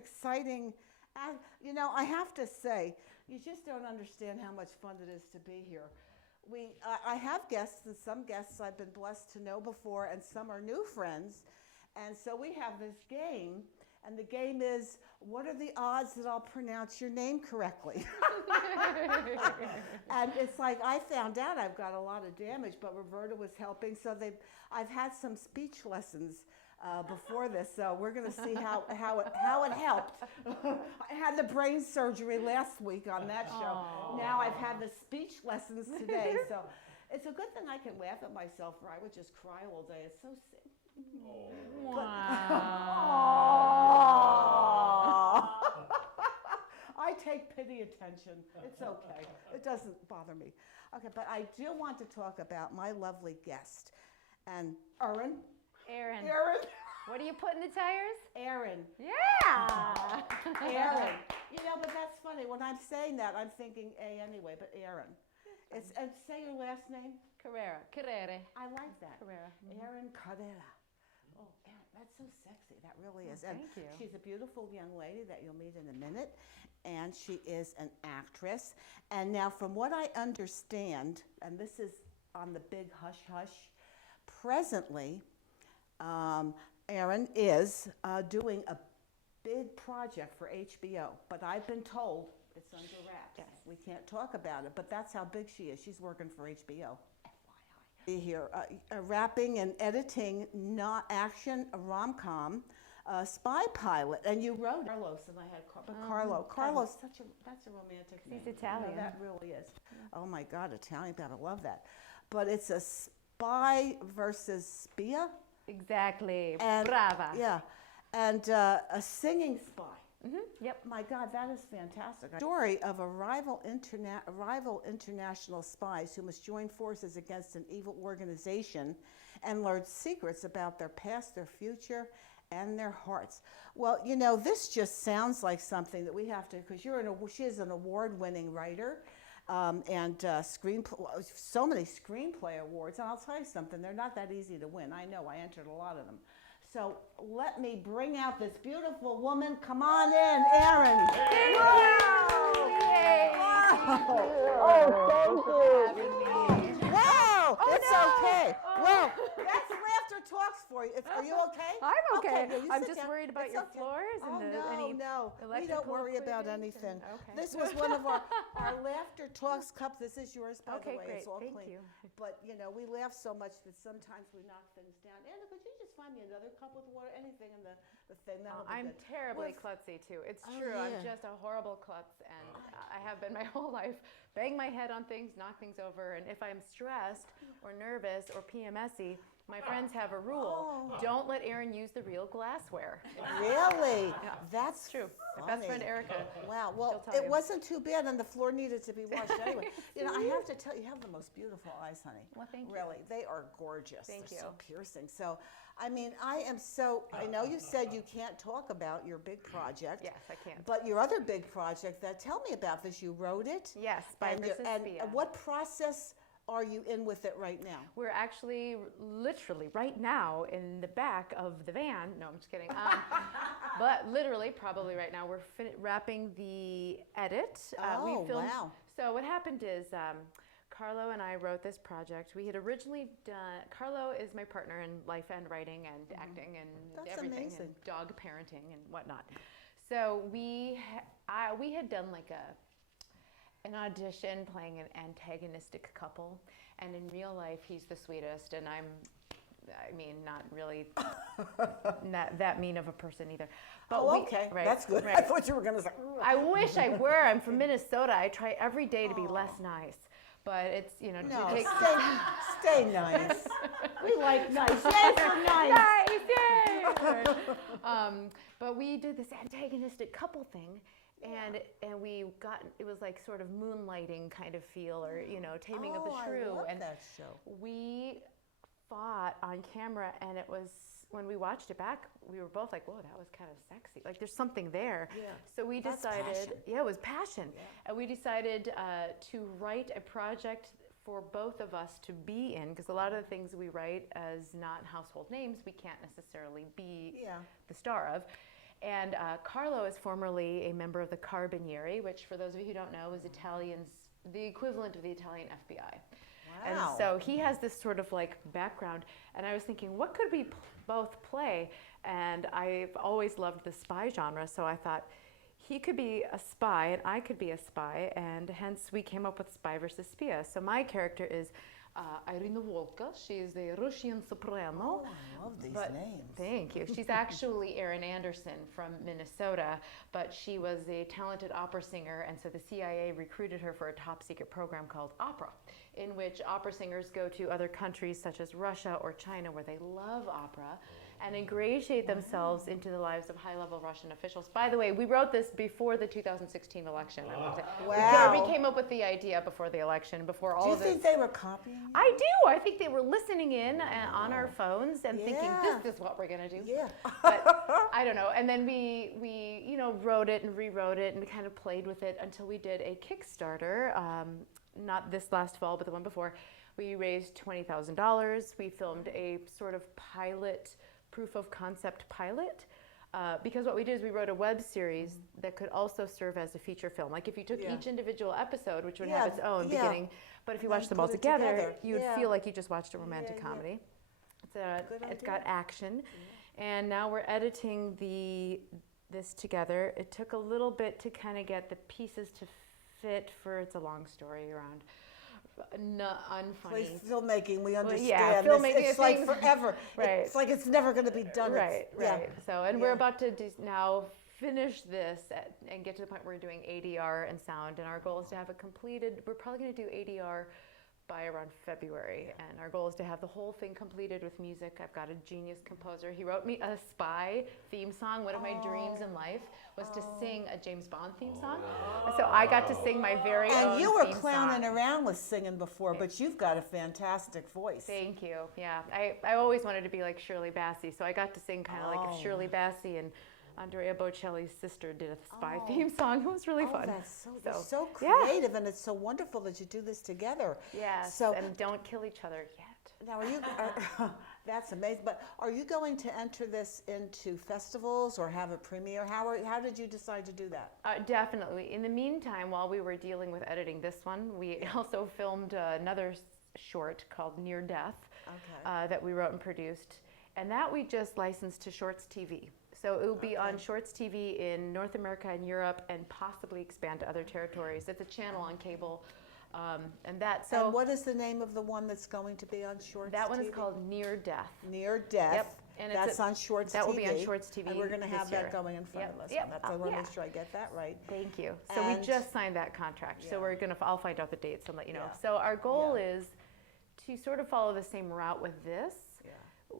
exciting, and I have to say, you just don't understand how much fun it is to be here. I have guests, and some guests I've been blessed to know before, and some are new friends. And so we have this game, and the game is, what are the odds that I'll pronounce your name correctly? And it's like, I found out I've got a lot of damage, but Roberta was helping, so I've had some speech lessons before this, so we're going to see how it helped. I had the brain surgery last week on that show. Aww. Now I've had the speech lessons today, so it's a good thing I can laugh at myself, or I would just cry all day. It's so sick. Oh. I take pity attention. It's okay. It doesn't bother me. Okay, but I do want to talk about my lovely guest. And Erin. What do you put in the tires? Erin. Yeah. Erin. But that's funny. When I'm saying that, I'm thinking A anyway, but Erin. And say your last name. Carere. I like that. Carere. Erin Carere. Oh, Erin, that's so sexy. That really is. And thank you. She's a beautiful young lady that you'll meet in a minute, and she is an actress. And now, from what I understand, and this is on the big hush hush, presently, Erin is doing a big project for HBO, but I've been told it's under wraps. Yes. We can't talk about it, but that's how big she is. She's working for HBO. Here, rapping and editing, not action, a rom-com, spy pilot, and you wrote Carlos, and I had Carlos, that's a romantic name. He's Italian. That really is. Oh my God, Italian, I love that. But it's a spy versus spia. Exactly. And, brava. Yeah, and a singing spy. Mm-hmm. Yep. My God, that is fantastic. A story of a rival international spies who must join forces against an evil organization and learn secrets about their past, their future, and their hearts. Well, this just sounds like something that we have to, because she is an award-winning writer. And so many screenplay awards. And I'll tell you something, they're not that easy to win. I know, I entered a lot of them. So let me bring out this beautiful woman. Come on in, Erin. Thank you. Oh, thank you. Wow, it's okay. Well, that's Laughter Talks for you. Are you okay? I'm okay. Okay, I'm just worried about your floors and no. We don't worry about anything. Okay. This was one of our Laughter Talks cups. This is yours, by the way. Great. It's all Thank clean. you. But, we laugh so much that sometimes we knock things down. Anna, could you just find me another cup with water? Anything in the thing. That'll be I'm good. terribly klutzy, too. It's true. Yeah. I'm just a horrible klutz, and I have been my whole life. Bang my head on things, knock things over, and if I'm stressed or nervous or PMSy, my friends have a rule. Don't let Erin use the real glassware. Really? Yeah. That's true. Funny. My best friend Erica. Wow. Well, it wasn't too bad, and the floor needed to be washed anyway. I have to tell you, you have the most beautiful eyes, honey. Well, thank you. Really, they are gorgeous. Thank They're you. so piercing. So, I know you said you can't talk about your big project. Yes, I can. But your other big project, tell me about this. You wrote it? Yes, by Mrs. Spia. And what process are you in with it right now? We're actually literally right now in the back of the van. No, I'm just kidding. But literally, probably right now, we're wrapping the edit. Wow. So what happened is Carlo and I wrote this project. We had originally done, Carlo is my partner in life and writing and acting and everything. Amazing. And dog parenting and whatnot. So we had done like an audition playing an antagonistic couple, and in real life he's the sweetest, and not really not that mean of a person either. But okay. Right, that's good. Right. I thought you were going to say. I wish I were. I'm from Minnesota. I try every day to be less nice, but it's stay nice. We like nice. Yay for nice. Yay! But we did this antagonistic couple thing. And we got, it was like sort of moonlighting kind of feel, or Taming of the Shrew. I love that show. We fought on camera, and it was, when we watched it back, we were both like, whoa, that was kind of sexy. Like there's something there. Yeah. So we decided, it was passion. Yeah. And we decided to write a project for both of us to be in, because a lot of the things we write as not household names, we can't necessarily be the star of. And Carlo is formerly a member of the Carabinieri, which, for those of you who don't know, is the equivalent of the Italian FBI. And Wow. so he has this sort of like background, and I was thinking, what could we both play? And I've always loved the spy genre, so I thought he could be a spy and I could be a spy, and hence we came up with Spy versus Spia. So my character is Erin. She's a Russian soprano. Oh, I love these names. Thank you. She's actually Erin Anderson from Minnesota, but she was a talented opera singer, and so the CIA recruited her for a top secret program called Opera, in which opera singers go to other countries such as Russia or China where they love opera and ingratiate themselves into the lives of high-level Russian officials. By the way, we wrote this before the 2016 election. Wow. We came up with the idea before the election, before all Do you of this. think they were copying you? I do. I think they were listening in on our phones and thinking, Yeah. this is what we're going to do. Yeah. But I don't know. And then we wrote it and rewrote it and kind of played with it until we did a Kickstarter, not this last fall, but the one before. We raised $20,000. We filmed a sort of proof of concept pilot. Because what we did is we wrote a web series that could also serve as a feature film. Like if you took each individial episode, which would have its own beginning, but if you watched them all together, you'd feel like you just watched a romantic comedy. It's got action. And now we're editing this together. It took a little bit to kind of get the pieces to fit it's a long story around unfunny. Filmmaking, we understand. Yeah, filmmaking. It's like forever. Right. It's like it's never going to be done. Right. So, and we're about to now finish this and get to the point where we're doing ADR and sound, and our goal is to have it completed. We're probably going to do ADR by around February, and our goal is to have the whole thing completed with music. I've got a genius composer. He wrote me a spy theme song. One of my dreams in life was to sing a James Bond theme song. So I got to sing my very own And you were theme clowning song. around with singing before, but you've got a fantastic voice. Thank you. Yeah, I always wanted to be like Shirley Bassey, so I got to sing kind of like if Shirley Bassey and Andrea Bocelli's sister did a spy theme song. It was really fun. That's so creative, and it's so wonderful that you do this together. Yes, So and don't kill each other yet. now, that's amazing. But are you going to enter this into festivals or have a premiere? How did you decide to do that? Definitely. In the meantime, while we were dealing with editing this one, we also filmed another short called Near Death that we wrote and produced. And that we just licensed to Shorts TV. So it will be on Shorts TV in North America and Europe, and possibly expand to other territories. It's a channel on cable, and what is the name of the one that's going to be on Shorts? That one TV? is called Near Death. Near Death. Yep. And that's on Shorts TV. That will be on Shorts TV. And we're going to have this year. that going in front of us. Yep. I want to make sure I get that right. Thank you. So we just signed that contract. So I'll find out the dates and let you know. Yeah. So our goal is to sort of follow the same route with this.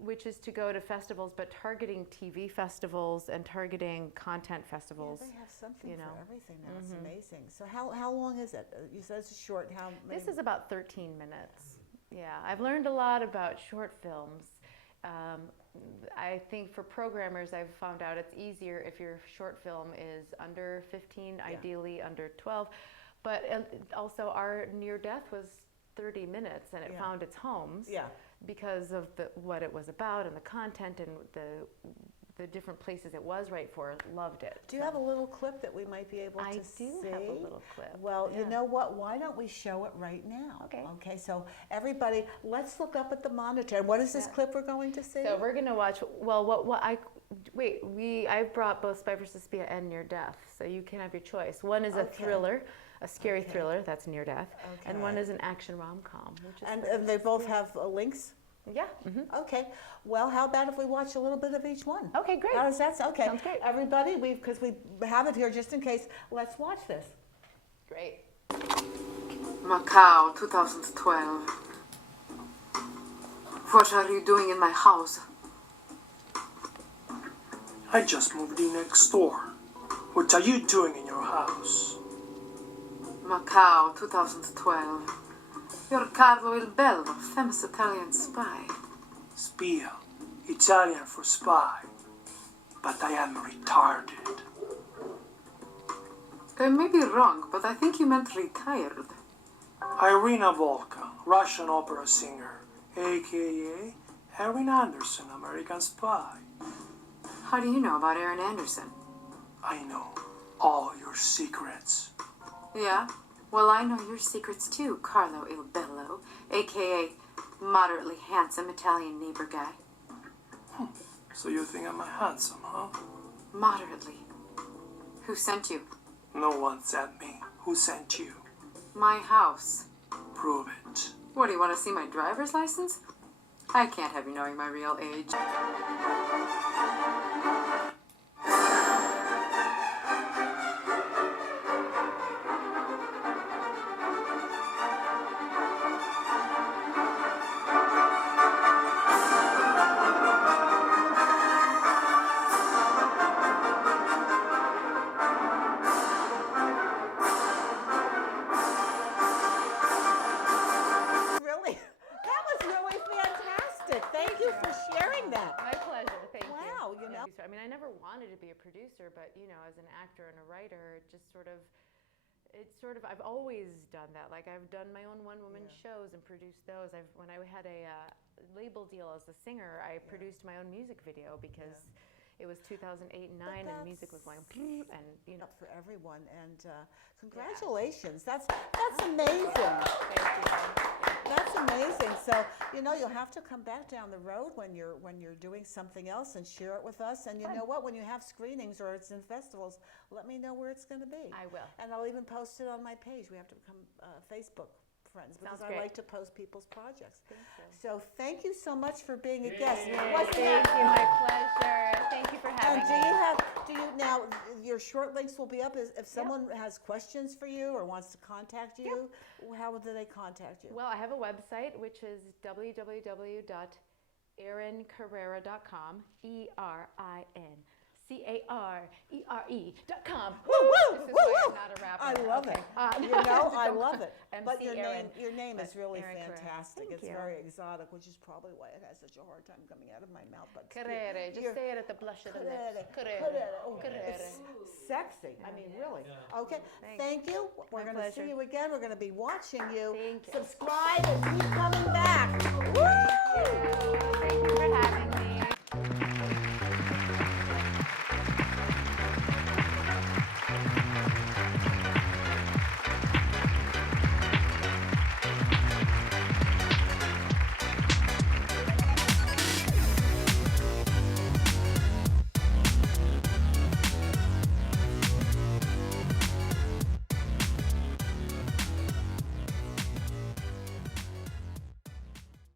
Which is to go to festivals, but targeting TV festivals and targeting content festivals. Yeah, they have something for everything now. It's amazing. So how long is it? You said it's short. This is about 13 minutes. Yeah, I've learned a lot about short films. I think for programmers, I've found out it's easier if your short film is under 15, ideally under 12. But also our Near Death was 30 minutes, and it found its homes. Yeah. Because of what it was about and the content and the different places it was right for, loved it. Do you have a little clip that we might be able to see? I do have a little clip. Well, you know what? Why don't we show it right now? Okay, so everybody, let's look up at the monitor. And what is this clip we're going to see? So we're going to watch, I brought both Spy vs. Spia and Near Death, so you can have your choice. One is a thriller, a scary thriller, that's Near Death, and one is an action rom-com. And they both have links? Yeah. Okay. Well, how about if we watch a little bit of each one? Okay, great. How does that sound? Okay. Sounds great. Everybody, because we have it here just in case, let's watch this. Great. Macau, 2012. What are you doing in my house? I just moved in next door. What are you doing in your house? Macau, 2012. You're Carlo il Bello, famous Italian spy. Spia, Italian for spy. But I am retarded. I may be wrong, but I think you meant retired. Irina Volka, Russian opera singer, a.k.a. Erin Anderson, American spy. How do you know about Erin Anderson? I know all your secrets. Yeah? Well, I know your secrets too, Carlo Il Bello, aka moderately handsome Italian neighbor guy. So you think I'm handsome, huh? Moderately. Who sent you? No one sent me. Who sent you? My house. Prove it. What, do you want to see my driver's license? I can't have you knowing my real age. Really, that was really fantastic. Thank you for sharing that. My pleasure. Thank you. Wow, you know. I mean, I never wanted to be a producer, but as an actor and a writer, I've always done that. Like I've done my own one-woman shows and produced those. When I had a label deal as a singer, I produced my own music video because it was 2008 and 9 and music was going and Up for everyone, and congratulations. That's amazing. Thank you. That's amazing. So you'll have to come back down the road when you're doing something else and share it with us. And you know what? When you have screenings or it's in festivals, let me know where it's going to be. I will. And I'll even post it on my page. We have to become Facebook friends because I like to post people's projects. Thank you. So thank you so much for being a guest. Thank you. My pleasure. Thank you for having And me. do you now, your short links will be up if someone has questions for you or wants to contact you, how do they contact you? Well, I have a website, which is www.erincarere.com, ErinCarere.com. This is why I'm not a rapper. I love it. I love it. But MC Erin. your name is really Erin Carere. fantastic. Thank It's you. very exotic, which is probably why it has such a hard time coming out of my mouth. But Carere. Just say it at the blush of the lips. Carere. Oh, Carere. it's sexy. I mean, really. Okay. Thanks. Thank you. We're My going to see pleasure. you again. We're going to be watching you. Thank you. Subscribe and keep coming back. Woo!